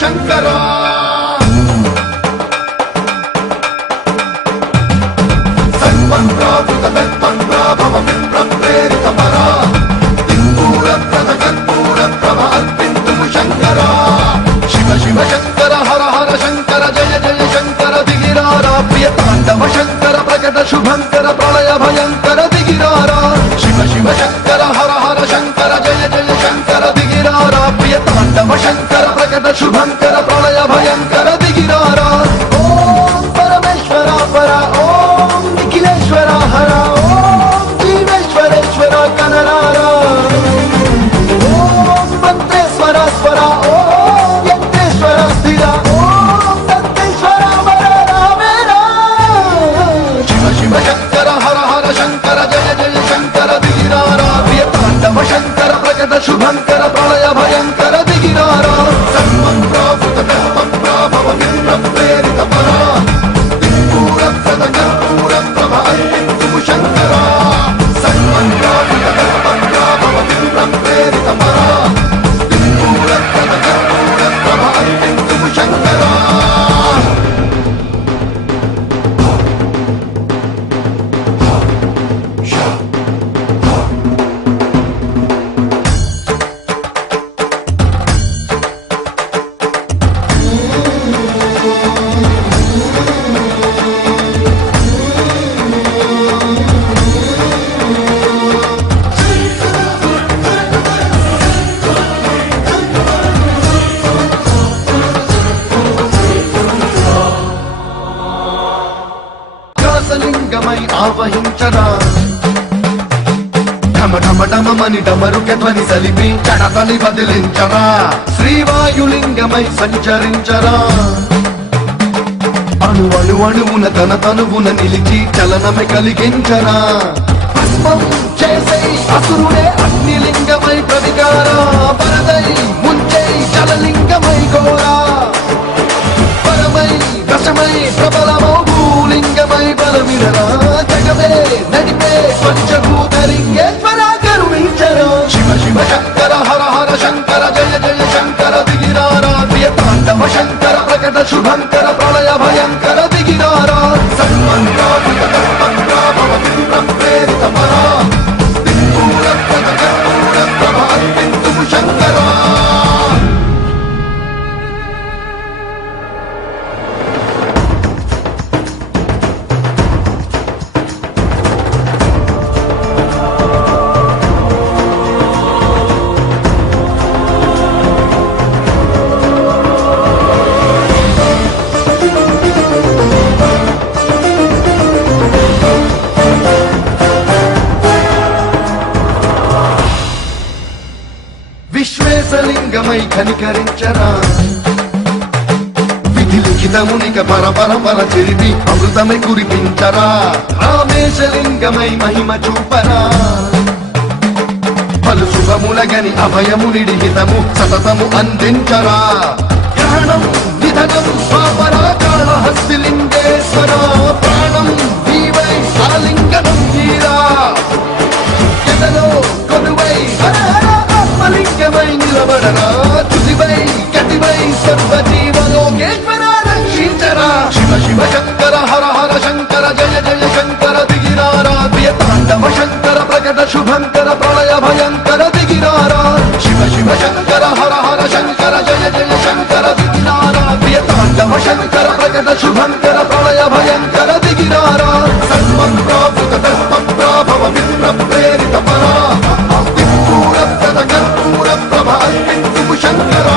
శంకరా సర్వప్రావృత తత్పరాభవ విప్రప్రేరిత పరా దిక్పూర ప్రద కర్పూర ప్రభ అర్పింతుము శంకరా శివ శివ శంకర హర హర శంకర జయ జయ శంకర దిగిరారా ప్రియ తాండవ శంకర ప్రకట శుభంకర ప్రళయ భయంకర దిగిరారా శివ శివ శంకర హర హర శంకర జయ జయ శంకర దిగిరారా ప్రియ తాండవ శంకర ప్రకట శుభంకర ప్రళయ భయంకర దిగిరారా ఓం పరమేశ్వర పర ఓం నిఖిలేశ్వర హర ఓం జీవేశ్వరేశ్వర కనరారా ఓం మంత్రేశ్వర స్వర ఓం యంత్రేశ్వర స్థిర ఓం దంతేశ్వర వర రామేరా శివ శివ శంకర హర హర శంకర జయ జయ శంకర దిగిరారా ప్రియ తాండవ శంకర ప్రకట శుభంకర ప్రళయ భయంకర దిగిరారా సర్వం ప్రావృత కల్పప్రాభవ విప్రప్రేరిత పరా దిక్పూర ప్రద కర్పూర ప్రభ అర్పింతుము శంకరా సర్వం ప్రావృత కల్పప్రాభవ విప్రప్రేరిత పరా దిక్పూర ప్రద కర్పూర ప్రభ అర్పింతుము శంకరా లింగమై ఆవహించరా ఢమ ఢమ ఢమని డమరుక ధ్వని సలిపి చడతని బదిలించరా శ్రీవాయులింగమై సంచరించరా అణు అణు అణువున తన తనువున నిలిచి చలనమే కలిగించరా భస్మం చేసే అసురుడే అగ్నిలింగమై ప్రతికారా వరదై ముంచై జలలింగమై ఘోరా పరమై దశమై ప్రబలమౌ భూలింగమై బలమిడరా జగమే నడిపే పంచభూతలింగేశ్వర కరుణించరా శివ శివ శంకర హర హర శంకర జయ జయ శంకర దిగిరారా ప్రియ తాండవ శంకర ప్రకట శుభంకర ప్రళయ భయంకర దిగిరారా సర్వం ప్రావృత కల్పప్రాభవ విప్రప్రేరిత పరా దిక్పూర ప్రద కర్పూర ప్రభ అర్పింతుము శంకరా విశ్వేశలింగమై కనికరించరా విధి లిఖితమునిక పరపర చెరిపి అమృతమై కురిపించరా రామేశలింగమై మహిమ చూపరా పలు శుభములగని అభయము నిడిహితము సతతము అందించరా గ్రహణం నిధనం స్వాపరా కాళహస్తిలింగేశ్వర ప్రాణం నీవై ఆలింగనం తీరా ఎదలో కొనువై లింగమై నిలబడరా తుదివై కటివై సర్వజీవలోకేశ్వర రక్షించరా శివ శివ శంకర హర హర శంకర జయ జయ శంకర దిగిరారా ప్రియ తాండవ శంకర ప్రకట శుభంకర ప్రళయ భయంకర దిగిరారా శివ శివ శంకర హర హర శంకర జయ జయ శంకర దిగిరారా ప్రియ తాండవ శంకర ప్రకట శుభంకర ప్రళయ భయంకర దిగిరారా సర్వం ప్రావృత తత్పరాభవ విప్రప్రేరిత పరా దిక్పూర ప్రద కర్పూర ప్రభ అర్పింతుము శంకరా